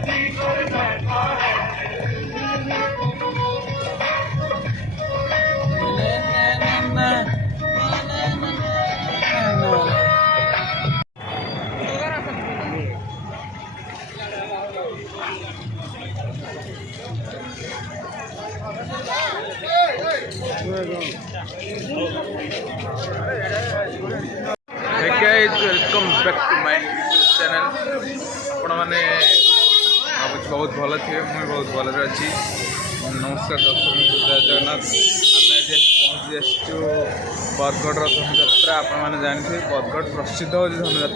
Hey guys, welcome back to my YouTube channel. आपण मैंने बहुत भल थे मुझे बहुत भल अच्छी नमस्कार दर्शक जय जगन्नाथ आम आज पहुँची बरगढ़ धनुजा आपने जानते बरगढ़ प्रसिद्ध हो धनुजा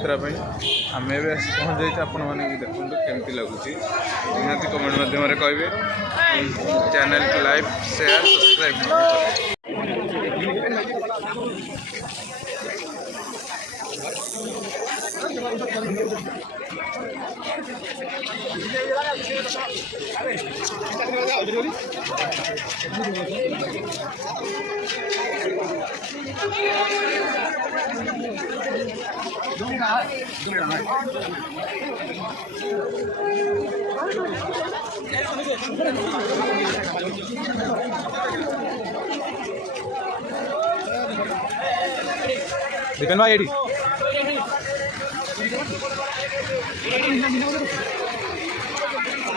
आम पहुँच जाइए आपण मैंने देखो केमती लगुच निहाती कमेंट मध्यम कहे चैनल को लाइक शेयर सब्सक्राइब दिपेन भाई एडी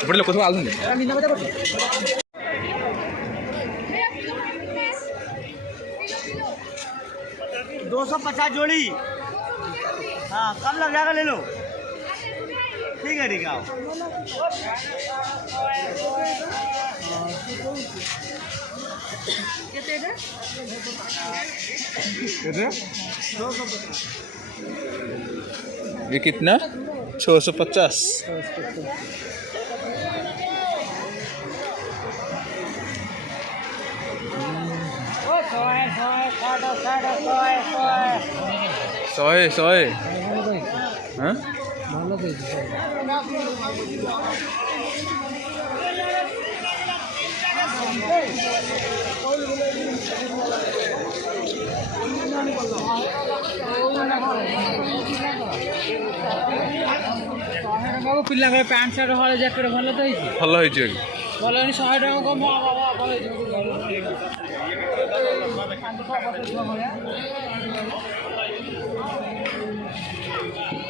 बड़े लोग आल 250 जोड़ी। हाँ कम लग जाएगा ले लो। ठीक है आओ। ये कितना 650 100 हाँ पिला पैंट सार्ट हल जैकेट भल तो भल भल 100 टका कम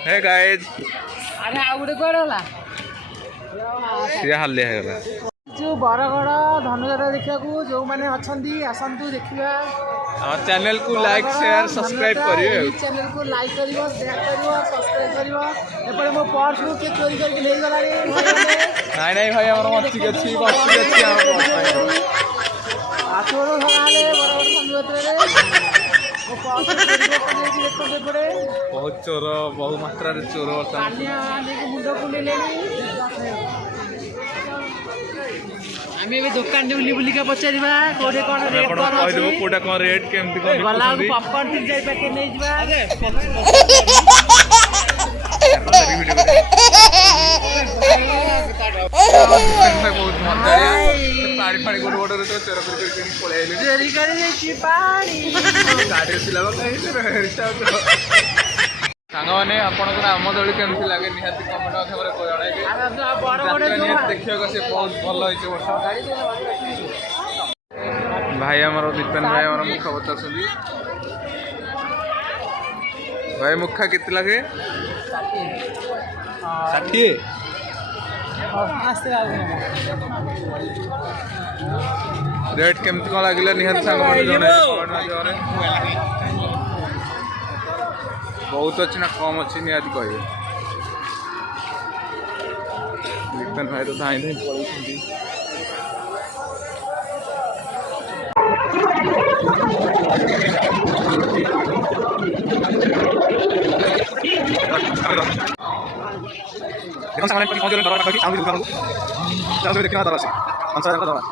हे गाइस अरे आ गुटे कोड होला से हल्ले हेला जो बरगढ़ धनुजा देखा जो मैंने अच्छा आसतु देखा हमारे चैनल को लाइक शेयर सब्सक्राइब करिए चैनल को लाइक करियो शेयर करियो सब्सक्राइब करियो एपरे मो पर्स को के चोरी करके ले गला रे नहीं भाई हमर मच्छी अच्छी आ चोरो सगाले बरगढ़ धनुजा रे वो पर्स को चोरी करके बहुत चोर बहु मात्रा रे चोर कानिया आने के मुंडो को ले लेनी आमे भी दुकान बुली बुली का पचारिबा कोडे कोन रेट कोन कहि देबो कोडा कोन रेट केमती कोन गला पॉपकॉर्न 3-4 पैकेट नै जिबा बहुत मजा पानी पानी गोड गोड रे चोर कर पळे आइले चोरी करे छी पानी गाड़ी सिलाबा कहि सांग मैंने आपंकर आम दड़ी केमती लगे निहाती कमेंट माध्यम देखा से बहुत भल भाई आमर दीपेन भाई आम मुखा बताऊँ भाई मुखा केते लगे 60 रेट केमती कौन लगे निहाती सांग जन बहुत अच्छी ना कम अच्छी निहाती कहे दीपेन भाई तो धाई धाई पड़े देखो सामने पहुंच गए दरबार पाखी आउँ दुकान को चलो देखना दरबार से 5000 का दरबार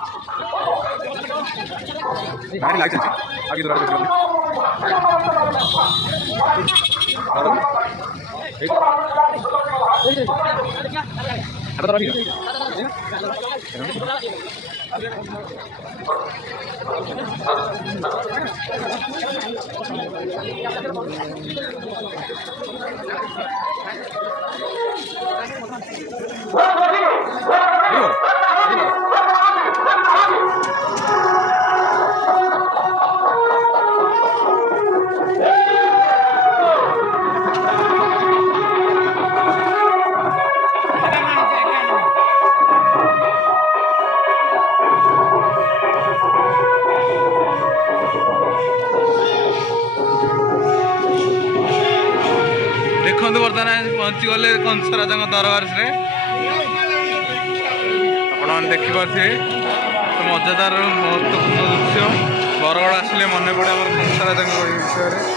गाड़ी लाइक चलती आगे दरबार पे ada dरबार भी है राजा दरबार से आपने देखिपे तो मजादार महत्वपूर्ण दृश्य बरगढ़ आसिले मन पड़े आम कंस राजा विषय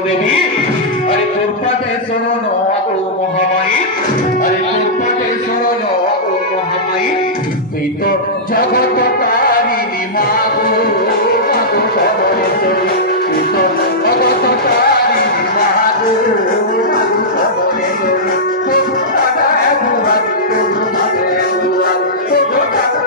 देवी अरे तुरपाटे शरण आगो महामाई अरे तुरपाटे शरण आगो महामाई तुई तो जगत तारिणी मागो मागो सबरेश्वरी तुई तो जगत तारिणी मागो मागो सबरेश्वरी तो दादा गुरा तो दादा गुरा तो दादा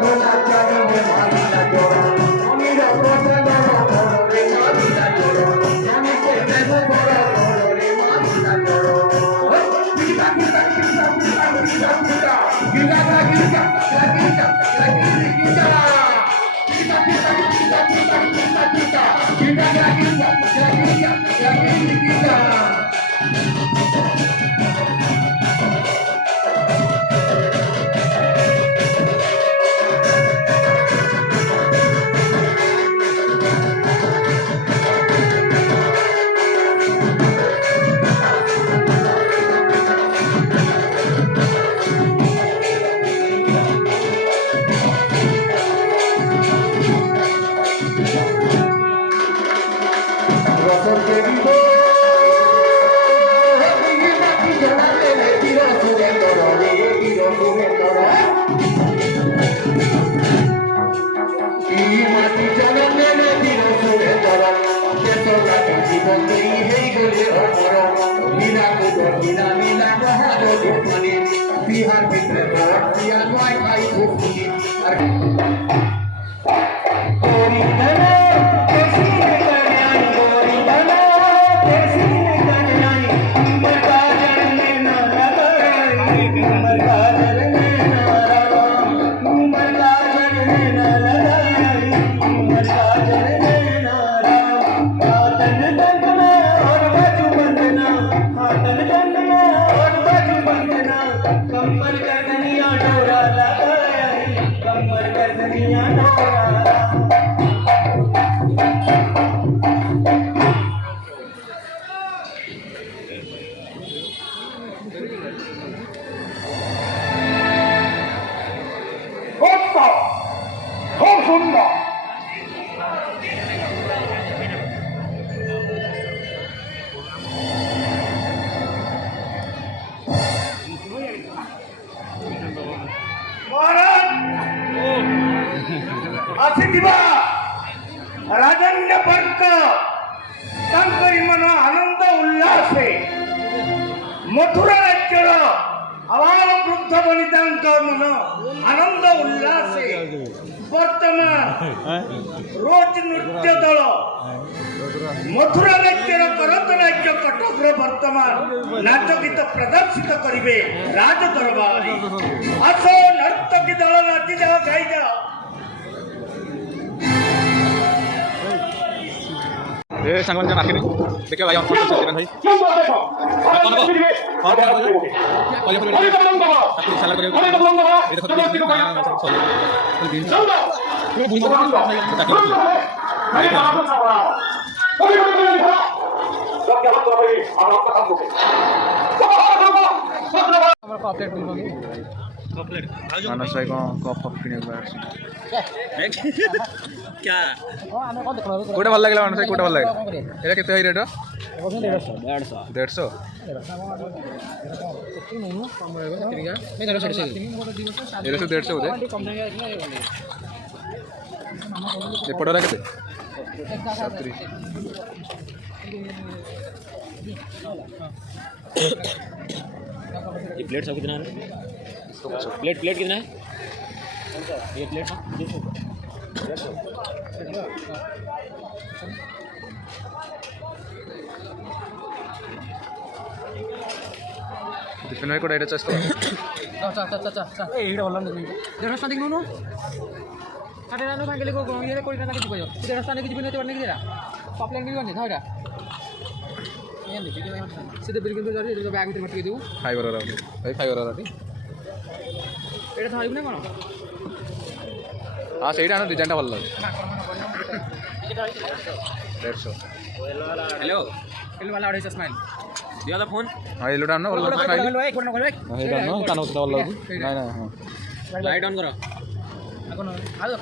गुरा तो दादा गुरा বিহার ভিতরে ভোট দিয়া নয় খাই ভুকি আর गोरी बना कैसी कन्याई गोरी बना कैसी कन्याई उमर काजल में ना लगाई उमर काजल में ना लगाई उमर काजल में ना लगाई उमर काजल में ना लगाई हाथन बंदना और बाजू बंदना हाथन बंदना और बाजू बंदना कमर गर्दनिया डोरा लगाई कमर गर्दनिया डोरा খুব সুন্দর ଆସିଥିବା ରାଜନ୍ୟ ବର୍ଗ ତାଙ୍କରି ମନ ଆନନ୍ଦ ଉଲ୍ଲାସେ ମଥୁରା ରାଜ୍ୟର ଆବାଳ ବୃଦ୍ଧ ବନିତାଙ୍କ ମନ ଆନନ୍ଦ ଉଲ୍ଲାସେ ବର୍ତ୍ତମାନ ରୋଜ ନୃତ୍ୟ ଦଳ ମଥୁରା ରାଜ୍ୟର କରତ ରାଜ୍ୟ କଟକର ବର୍ତ୍ତମାନ ନାଚ ଗୀତ ପ୍ରଦର୍ଶିତ କରିବେ ରାଜ ଦରବାରରେ ଆସ ନର୍ତ୍ତକୀ ଦଳ ନାଚି ଯାଅ ଗାଇ ଯାଅ ए सांगवान का मार्केट देखिए भाई ऑन चल भाई कौन को कौन को कॉलेज पर आपको साला करेगा ये देखो दिन ये बुई मानस भाई को कप किने क्या कोटा ভাল লাগিলা मानस भाई कोटा ভাল লাগিला এটা কেতে হই রেট 150 এটা তো 150 होते ये पड़ोरा केते 70 ये प्लेट सब कितना है प्लेट कितना है ये प्लेट టిఫిన్ కూడా ఎడ చేస్తా এইটা বললাম দেড়শো দিক নুন আরে রানো ভাঙলে কো ইয়ে করি না কিছু কইও দেড়শো দিক দিবি না তো নাকি দেরা পাপলেন দিবি না ধরা ಏನ್ ಇದೆ ಸಿದ್ಧ ಬಿಲ್ಗಿಂದು ಜಾರಿ ಇದು ಬ್ಯಾಗ್ ಇಟ್ಟು ಮಟ್ಟಿಗೆ ಇದೀವು ಫೈಬರ್ ಅವರ ಭಾই ಫೈಬರ್ ಅವರ এটা ধরিব না কোন हां সেইটা না ডিজাইনটা ভালো লাগে 150 হ্যালো এলো वाला আড়াইশো স্মাইল দিও দা ফোন हां এলোটা না ভালো স্মাইল এক ফোন কল এইটা না কানো সেটা ভালো লাগে না না হ্যাঁ লাইট অন করো এখন আলো